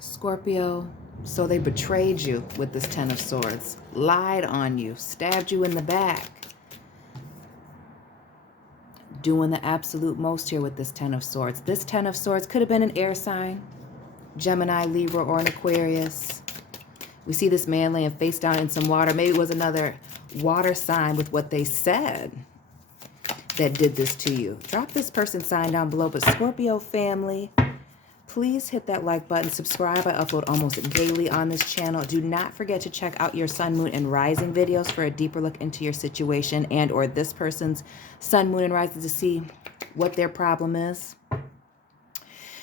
Scorpio, so they betrayed you with this Ten of Swords, lied on you, stabbed you in the back. Doing the absolute most here with this Ten of Swords. This Ten of Swords could have been an air sign, Gemini, Libra, or an Aquarius. We see this man laying face down in some water. Maybe it was another water sign with what they said that did this to you. Drop this person sign down below. But Scorpio family, please hit that like button. Subscribe. I upload almost daily on this channel. Do not forget to check out your sun, moon, and rising videos for a deeper look into your situation and or this person's sun, moon, and rising to see what their problem is.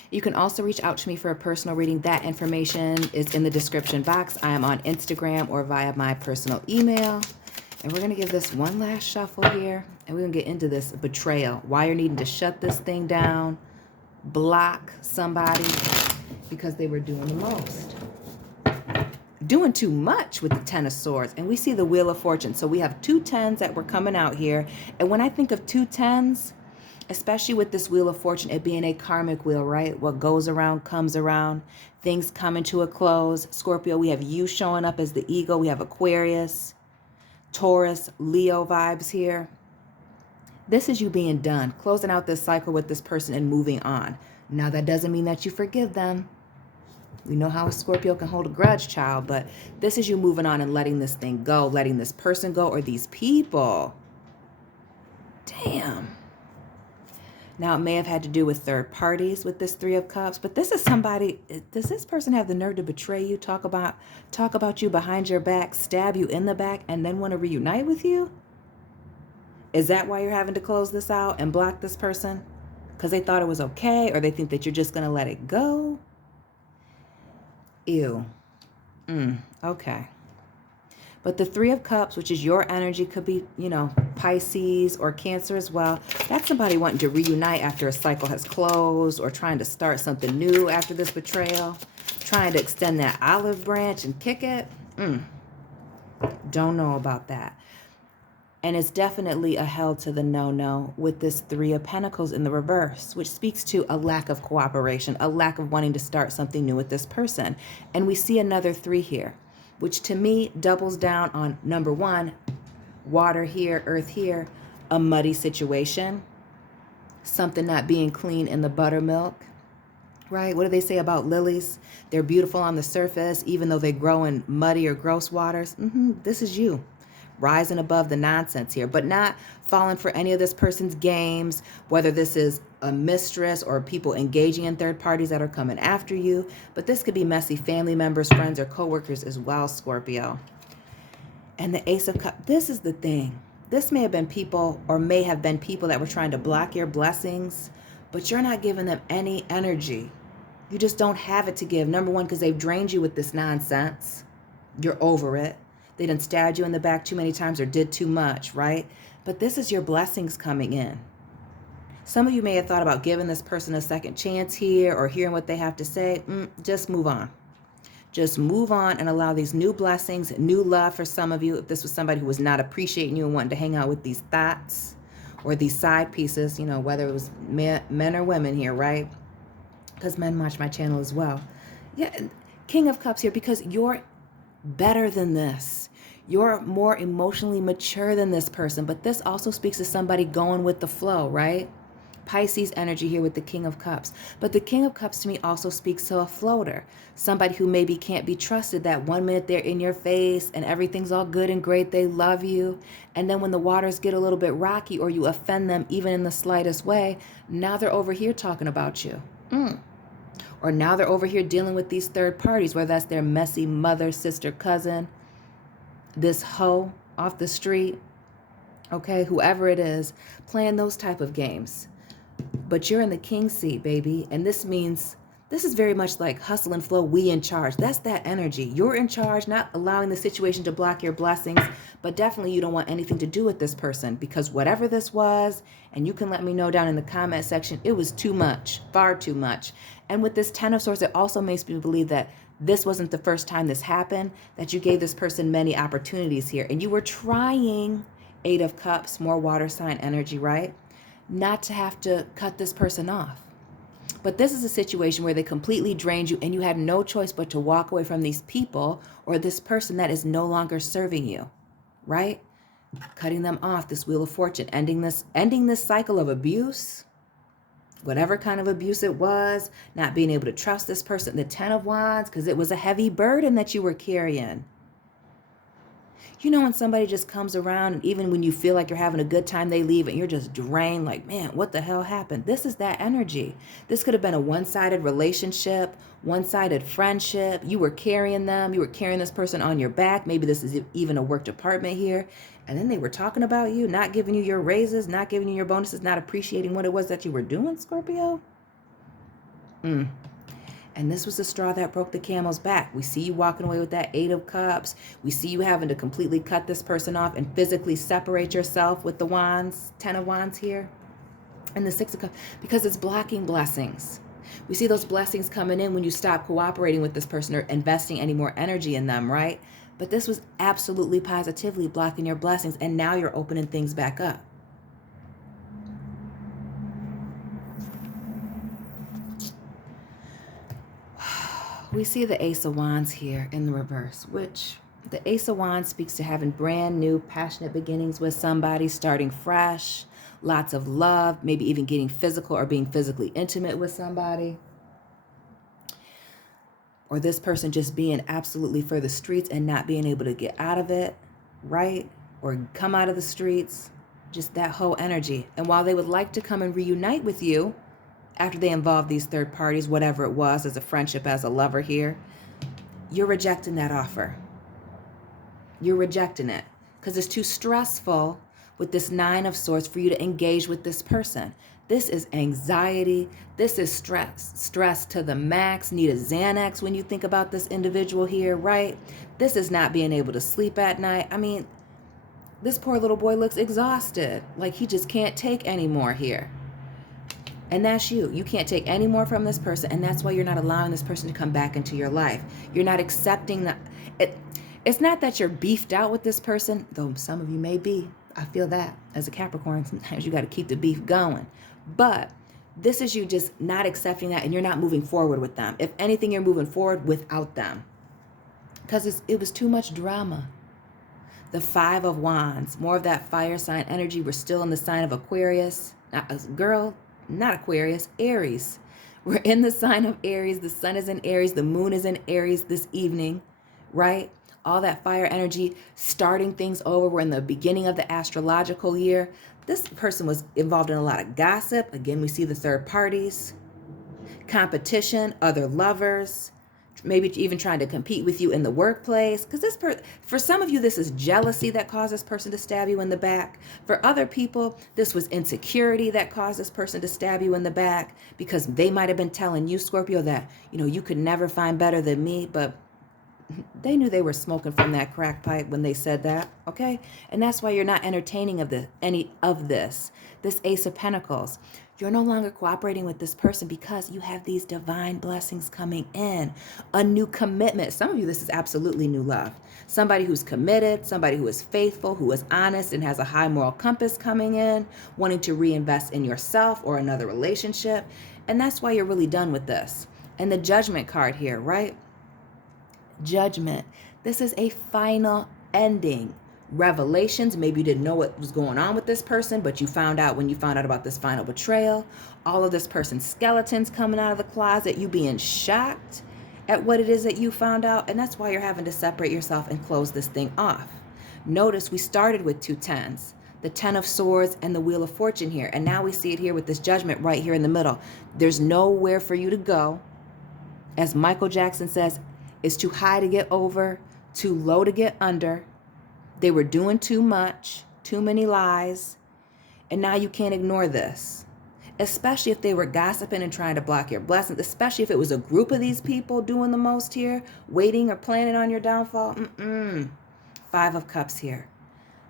You can also reach out to me for a personal reading. That information is in the description box. I am on Instagram or via my personal email. And we're going to give this one last shuffle here. And we're going to get into this betrayal. Why you're needing to shut this thing down. Block somebody because they were doing the most. Doing too much with the Ten of Swords. And we see the Wheel of Fortune. So we have two tens that were coming out here. And when I think of two tens, especially with this Wheel of Fortune, it being a karmic wheel, right? What goes around comes around. Things coming to a close. Scorpio, we have you showing up as the ego. We have Aquarius, Taurus, Leo vibes here. This is you being done. Closing out this cycle with this person and moving on. Now, that doesn't mean that you forgive them. We know how a Scorpio can hold a grudge, child. But this is you moving on and letting this thing go. Letting this person go or these people. Damn. Now, it may have had to do with third parties with this Three of Cups, but this is somebody, does this person have the nerve to betray you, talk about you behind your back, stab you in the back, and then want to reunite with you? Is that why you're having to close this out and block this person? Because they thought it was okay, or they think that you're just going to let it go? Ew. Okay. But the Three of Cups, which is your energy, could be, you know, Pisces or Cancer as well. That's somebody wanting to reunite after a cycle has closed or trying to start something new after this betrayal. Trying to extend that olive branch and kick it. Don't know about that. And it's definitely a hell to the no-no with this Three of Pentacles in the reverse, which speaks to a lack of cooperation, a lack of wanting to start something new with this person. And we see another three here, which to me doubles down on number one, water here, earth here, a muddy situation, something not being clean in the buttermilk, right? What do they say about lilies? They're beautiful on the surface, even though they grow in muddy or gross waters. This is you, rising above the nonsense here, but not falling for any of this person's games, whether this is a mistress or people engaging in third parties that are coming after you. But this could be messy family members, friends, or coworkers as well, Scorpio. And the Ace of Cups, this is the thing. This may have been people or may have been people that were trying to block your blessings, but you're not giving them any energy. You just don't have it to give. Number one, because they've drained you with this nonsense. You're over it. They done stabbed you in the back too many times or did too much, right? But this is your blessings coming in. Some of you may have thought about giving this person a second chance here or hearing what they have to say. Just move on. Just move on and allow these new blessings, new love for some of you. If this was somebody who was not appreciating you and wanting to hang out with these thoughts or these side pieces, you know, whether it was men or women here, right? Because men watch my channel as well. Yeah, King of Cups here, because you're better than this. You're more emotionally mature than this person. But this also speaks to somebody going with the flow, right? Pisces energy here with the King of Cups. But the King of Cups to me also speaks to a floater. Somebody who maybe can't be trusted, that 1 minute they're in your face and everything's all good and great. They love you. And then when the waters get a little bit rocky or you offend them even in the slightest way, now they're over here talking about you. Or now they're over here dealing with these third parties, whether that's their messy mother, sister, cousin, this hoe off the street, okay, whoever it is, playing those type of games. But you're in the king seat, baby. And this means, this is very much like hustle and flow, we in charge. That's that energy. You're in charge, not allowing the situation to block your blessings, but definitely you don't want anything to do with this person because whatever this was, and you can let me know down in the comment section, it was too much, far too much. And with this Ten of Swords, it also makes me believe that this wasn't the first time this happened, that you gave this person many opportunities here. And you were trying, Eight of Cups, more water sign energy, right? Not to have to cut this person off. But this is a situation where they completely drained you and you had no choice but to walk away from these people or this person that is no longer serving you, right? Cutting them off, this Wheel of Fortune, ending this cycle of abuse, whatever kind of abuse it was, not being able to trust this person, the 10 of Wands, because it was a heavy burden that you were carrying. You know when somebody just comes around and even when you feel like you're having a good time, they leave and you're just drained, like, man, what the hell happened? This is that energy. This could have been a one-sided relationship, one-sided friendship. You were carrying them. You were carrying this person on your back. Maybe this is even a work department here. And then they were talking about you, not giving you your raises, not giving you your bonuses, not appreciating what it was that you were doing, Scorpio. And this was the straw that broke the camel's back. We see you walking away with that 8 of Cups. We see you having to completely cut this person off and physically separate yourself with the Wands, 10 of Wands here. And the 6 of Cups, because it's blocking blessings. We see those blessings coming in when you stop cooperating with this person or investing any more energy in them, right? But this was absolutely positively blocking your blessings, and now you're opening things back up. We see the Ace of Wands here in the reverse, which the Ace of Wands speaks to having brand new, passionate beginnings with somebody, starting fresh, lots of love, maybe even getting physical or being physically intimate with somebody. Or this person just being absolutely for the streets and not being able to get out of it, right? Or come out of the streets, just that whole energy. And while they would like to come and reunite with you, after they involve these third parties, whatever it was, as a friendship, as a lover here, you're rejecting that offer. You're rejecting it because it's too stressful with this 9 of Swords for you to engage with this person. This is anxiety. This is stress to the max. Need a Xanax when you think about this individual here, right? This is not being able to sleep at night. I mean, this poor little boy looks exhausted, like he just can't take any more here. And that's you. You can't take any more from this person, and that's why you're not allowing this person to come back into your life. You're not accepting that. It's not that you're beefed out with this person, though some of you may be. I feel that as a Capricorn, sometimes you got to keep the beef going. But this is you just not accepting that, and you're not moving forward with them. If anything, you're moving forward without them because it was too much drama. The 5 of Wands, more of that fire sign energy. We're still in the sign of Aquarius. Not Aquarius, Aries. We're in the sign of Aries. The sun is in Aries. The moon is in Aries this evening, right? All that fire energy, starting things over. We're in the beginning of the astrological year. This person was involved in a lot of gossip. Again, we see the third parties, competition, other lovers, maybe even trying to compete with you in the workplace. Because for some of you, this is jealousy that caused this person to stab you in the back. For other people, this was insecurity that caused this person to stab you in the back because they might have been telling you, Scorpio, that, you could never find better than me, but they knew they were smoking from that crack pipe when they said that, okay? And that's why you're not entertaining any of this. This Ace of Pentacles. You're no longer cooperating with this person because you have these divine blessings coming in. A new commitment. Some of you, this is absolutely new love. Somebody who's committed, somebody who is faithful, who is honest and has a high moral compass coming in, wanting to reinvest in yourself or another relationship. And that's why you're really done with this. And the Judgment card here, right? Judgment. This is a final ending. Revelations. Maybe you didn't know what was going on with this person, but you found out when you found out about this final betrayal. All of this person's skeletons coming out of the closet, you being shocked at what it is that you found out. And that's why you're having to separate yourself and close this thing off. Notice we started with 2 10s, the 10 of Swords and the Wheel of Fortune here. And now we see it here with this Judgment right here in the middle. There's nowhere for you to go. As Michael Jackson says, it's too high to get over, too low to get under. They were doing too much, too many lies, and now you can't ignore this, especially if they were gossiping and trying to block your blessings, especially if it was a group of these people doing the most here, waiting or planning on your downfall. 5 of Cups here.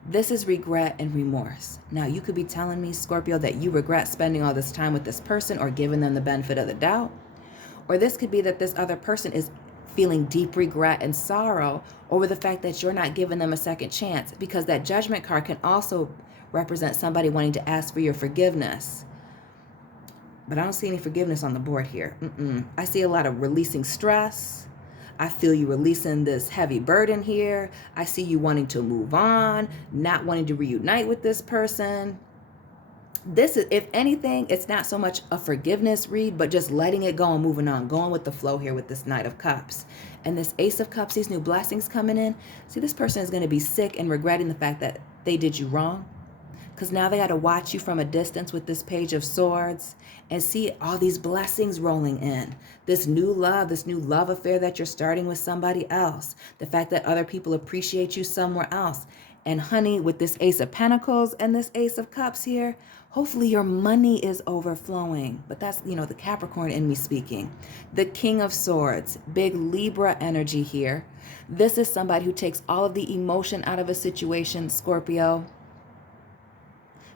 This is regret and remorse. Now, you could be telling me, Scorpio, that you regret spending all this time with this person or giving them the benefit of the doubt, or this could be that this other person is feeling deep regret and sorrow over the fact that you're not giving them a second chance, because that Judgment card can also represent somebody wanting to ask for your forgiveness. But I don't see any forgiveness on the board here. I see a lot of releasing stress. I feel you releasing this heavy burden here. I see you wanting to move on, not wanting to reunite with this person. This is, if anything, it's not so much a forgiveness read, but just letting it go and moving on, going with the flow here with this Knight of Cups. And this Ace of Cups, these new blessings coming in. See, this person is going to be sick and regretting the fact that they did you wrong. Because now they got to watch you from a distance with this Page of Swords and see all these blessings rolling in. This new love affair that you're starting with somebody else. The fact that other people appreciate you somewhere else. And honey, with this Ace of Pentacles and this Ace of Cups here, hopefully your money is overflowing. But that's, the Capricorn in me speaking. The King of Swords, big Libra energy here. This is somebody who takes all of the emotion out of a situation, Scorpio,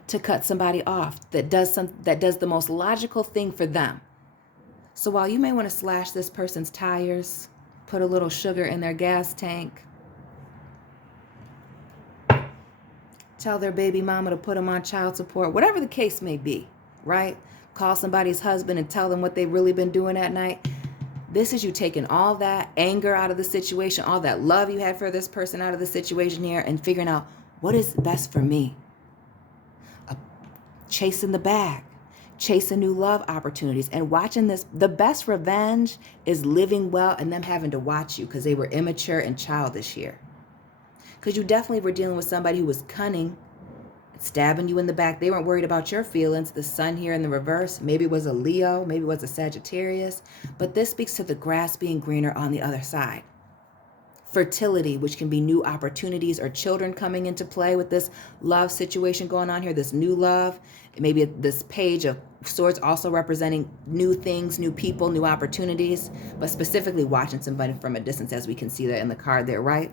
to cut somebody off, that does the most logical thing for them. So while you may want to slash this person's tires, put a little sugar in their gas tank, tell their baby mama to put them on child support, whatever the case may be, right? Call somebody's husband and tell them what they've really been doing at night. This is you taking all that anger out of the situation, all that love you had for this person out of the situation here, and figuring out what is best for me. Chasing the bag, chasing new love opportunities, and watching this. The best revenge is living well and them having to watch you because they were immature and childish here. Because you definitely were dealing with somebody who was cunning, stabbing you in the back. They weren't worried about your feelings. The Sun here in the reverse, maybe it was a Leo, maybe it was a Sagittarius, but this speaks to the grass being greener on the other side. Fertility, which can be new opportunities or children coming into play with this love situation going on here, this new love. Maybe this Page of Swords also representing new things, new people, new opportunities, but specifically watching somebody from a distance, as we can see that in the card there, right?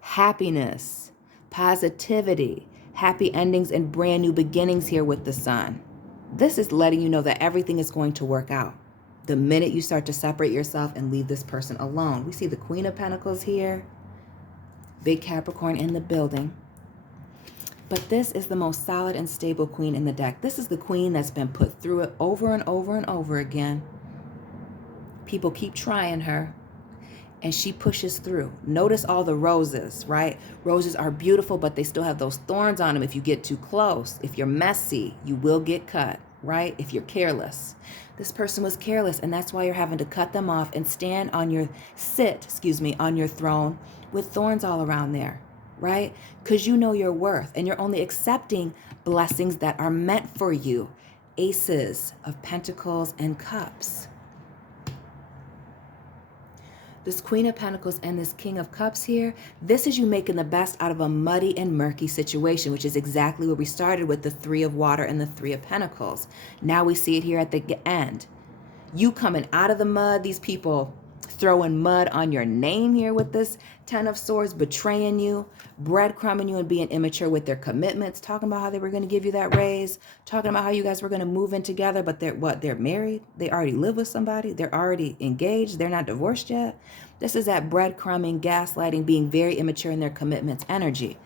Happiness, positivity, happy endings, and brand new beginnings here with the Sun. This is letting you know that everything is going to work out the minute you start to separate yourself and leave this person alone. We see the Queen of Pentacles here, big Capricorn in the building. But this is the most solid and stable queen in the deck. This is the queen that's been put through it over and over and over again. People keep trying her, and she pushes through. Notice all the roses, right? Roses are beautiful, but they still have those thorns on them if you get too close. If you're messy, you will get cut, right? If you're careless. This person was careless, and that's why you're having to cut them off and sit on your throne with thorns all around there, right? Because you know your worth, and you're only accepting blessings that are meant for you. Aces of Pentacles and Cups. This Queen of Pentacles and this King of Cups here, this is you making the best out of a muddy and murky situation, which is exactly where we started with the Three of Water and the Three of Pentacles. Now we see it here at the end. You coming out of the mud, these people throwing mud on your name here with this Ten of Swords, betraying you, breadcrumbing you and being immature with their commitments, talking about how they were going to give you that raise, talking about how you guys were going to move in together, but they're married, they already live with somebody, they're already engaged, they're not divorced yet. This is that breadcrumbing, gaslighting, being very immature in their commitments energy.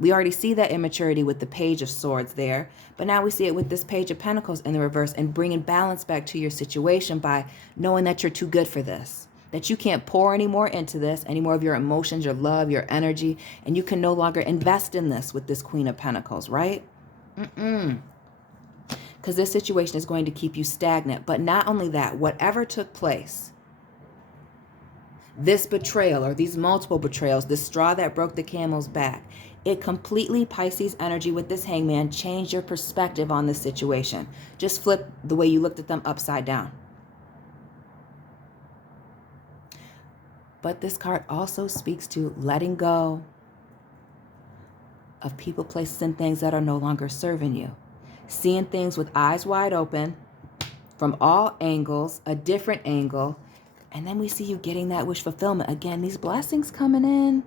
We already see that immaturity with the Page of Swords there, but now we see it with this Page of Pentacles in the reverse, and bringing balance back to your situation by knowing that you're too good for this, that you can't pour any more into this, any more of your emotions, your love, your energy, and you can no longer invest in this with this Queen of Pentacles, right? Because this situation is going to keep you stagnant. But not only that, whatever took place, this betrayal or these multiple betrayals, the straw that broke the camel's back, it completely, Pisces energy with this Hangman, changed your perspective on this situation. Just flip the way you looked at them upside down. But this card also speaks to letting go of people, places, and things that are no longer serving you. Seeing things with eyes wide open from all angles, a different angle. And then we see you getting that wish fulfillment. Again, these blessings coming in.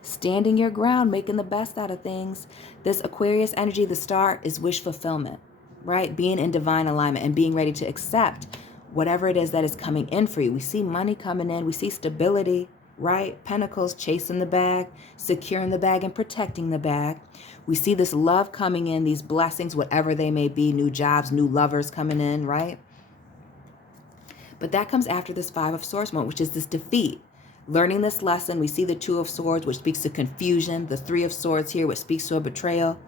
Standing your ground, making the best out of things. This Aquarius energy, the star, is wish fulfillment, right? Being in divine alignment and being ready to accept whatever it is that is coming in for you. We see money coming in. We see stability. right? Pentacles, chasing the bag, securing the bag, and protecting the bag. We see this love coming in, these blessings, whatever they may be, new jobs, new lovers coming in, right? But that comes after this Five of Swords moment, which is this defeat. Learning this lesson, we see the Two of Swords, which speaks to confusion, the Three of Swords here, which speaks to a betrayal,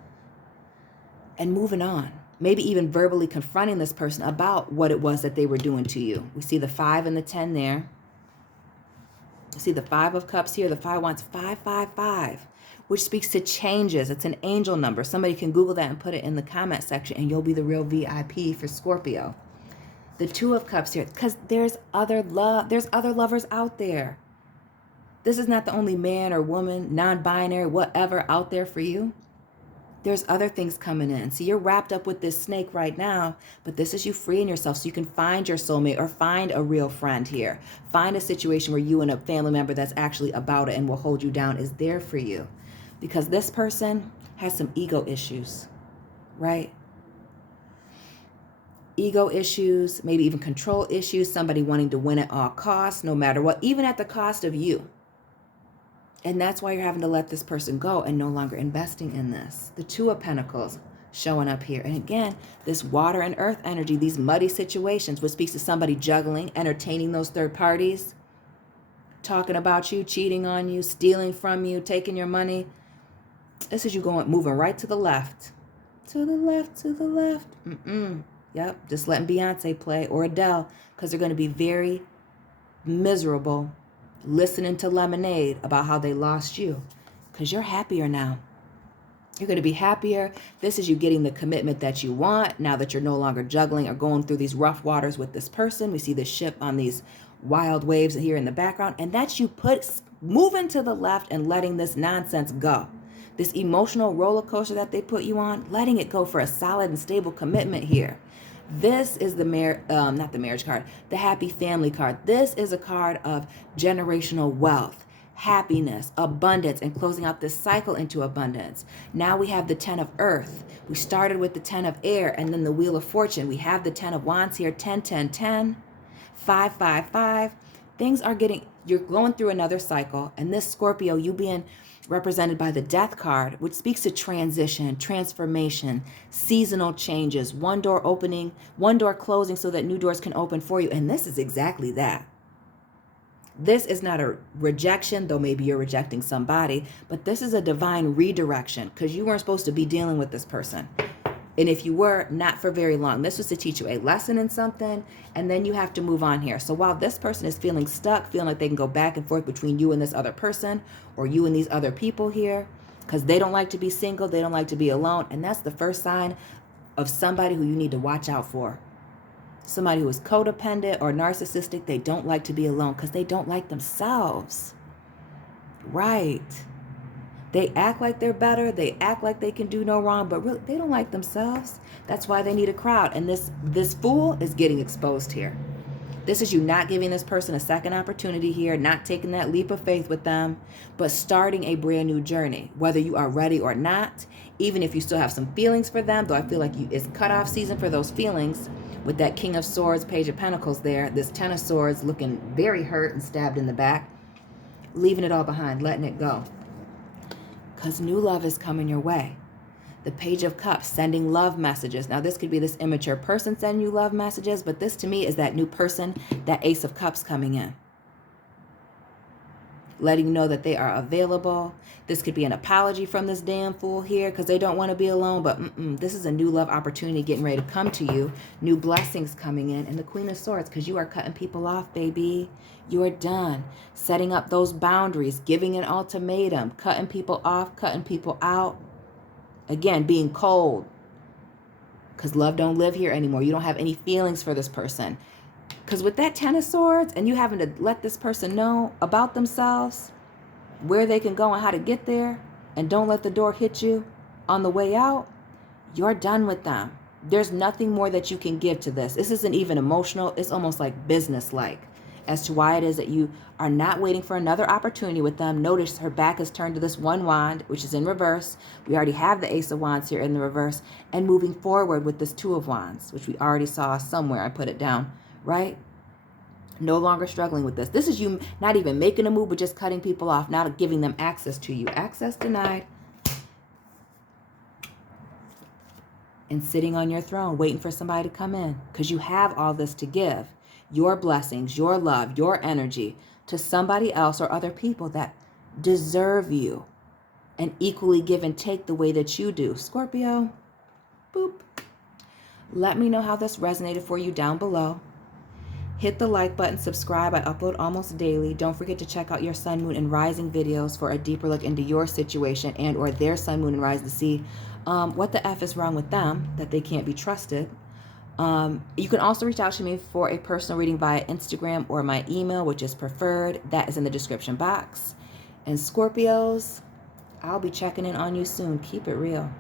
and moving on. Maybe even verbally confronting this person about what it was that they were doing to you. We see the 5 and the 10 there. We see the 5 of Cups here. The 5 wants 555, which speaks to changes. It's an angel number. Somebody can Google that and put it in the comment section, and you'll be the real VIP for Scorpio. The 2 of Cups here, because there's other lovers out there. This is not the only man or woman, non-binary, whatever out there for you. There's other things coming in. So you're wrapped up with this snake right now, but this is you freeing yourself so you can find your soulmate or find a real friend here. Find a situation where you and a family member that's actually about it and will hold you down is there for you. Because this person has some ego issues, right? Ego issues, maybe even control issues, somebody wanting to win at all costs, no matter what, even at the cost of you. And that's why you're having to let this person go and no longer investing in this. The 2 of Pentacles showing up here. And again, this water and earth energy, these muddy situations, which speaks to somebody juggling, entertaining those third parties, talking about you, cheating on you, stealing from you, taking your money. This is you moving right to the left. To the left, to the left. Yep, just letting Beyonce play or Adele, because they're going to be very miserable listening to Lemonade about how they lost you, because you're happier now. You're going to be happier. This is you getting the commitment that you want now that you're no longer juggling or going through these rough waters with this person. We see the ship on these wild waves here in the background, and that's you moving to the left and letting this nonsense go. This emotional roller coaster that they put you on, letting it go for a solid and stable commitment here. This is the not the marriage card, the happy family card. This is a card of generational wealth, happiness, abundance, and closing out this cycle into abundance. Now we have the 10 of earth. We started with the 10 of air and then the wheel of fortune. We have the 10 of wands here, 10, 10, 10, 5, 5, 5. Things are you're going through another cycle. And this Scorpio, you being represented by the death card, which speaks to transition, transformation, seasonal changes, one door opening, one door closing so that new doors can open for you. And this is exactly that. This is not a rejection, though maybe you're rejecting somebody, but this is a divine redirection because you weren't supposed to be dealing with this person. And if you were, not for very long. This was to teach you a lesson in something, and then you have to move on here. So while this person is feeling stuck, feeling like they can go back and forth between you and this other person, or you and these other people here, because they don't like to be single, they don't like to be alone, and that's the first sign of somebody who you need to watch out for. Somebody who is codependent or narcissistic, they don't like to be alone because they don't like themselves. Right. They act like they're better. They act like they can do no wrong, but really they don't like themselves. That's why they need a crowd. And this fool is getting exposed here. This is you not giving this person a second opportunity here, not taking that leap of faith with them, but starting a brand new journey, whether you are ready or not, even if you still have some feelings for them, though I feel like it's cutoff season for those feelings with that King of Swords, Page of Pentacles there, this 10 of Swords looking very hurt and stabbed in the back, leaving it all behind, letting it go. Because new love is coming your way. The Page of Cups, sending love messages. Now, this could be this immature person sending you love messages, but this to me is that new person, that Ace of Cups coming in. Letting you know that they are available. This could be an apology from this damn fool here because they don't want to be alone, but this is a new love opportunity getting ready to come to you. New blessings coming in. And the Queen of Swords, because you are cutting people off, baby. You are done. Setting up those boundaries, giving an ultimatum, cutting people off, cutting people out. Again, being cold. Because love don't live here anymore. You don't have any feelings for this person. Because with that 10 of Swords and you having to let this person know about themselves, where they can go and how to get there, and don't let the door hit you on the way out, you're done with them. There's nothing more that you can give to this. This isn't even emotional. It's almost like business-like as to why it is that you are not waiting for another opportunity with them. Notice her back is turned to this one wand, which is in reverse. We already have the Ace of Wands here in the reverse, and moving forward with this Two of Wands, which we already saw somewhere. I put it down, right? No longer struggling with this. This is you not even making a move, but just cutting people off, not giving them access to you. Access denied. And sitting on your throne, waiting for somebody to come in. Because you have all this to give. Your blessings, your love, your energy to somebody else or other people that deserve you. And equally give and take the way that you do. Scorpio, boop. Let me know how this resonated for you down below. Hit the like button, subscribe. I upload almost daily. Don't forget to check out your sun, moon, and rising videos for a deeper look into your situation and or their sun, moon, and rising to see what the F is wrong with them, that they can't be trusted. You can also reach out to me for a personal reading via Instagram or my email, which is preferred. That is in the description box. And Scorpios, I'll be checking in on you soon. Keep it real.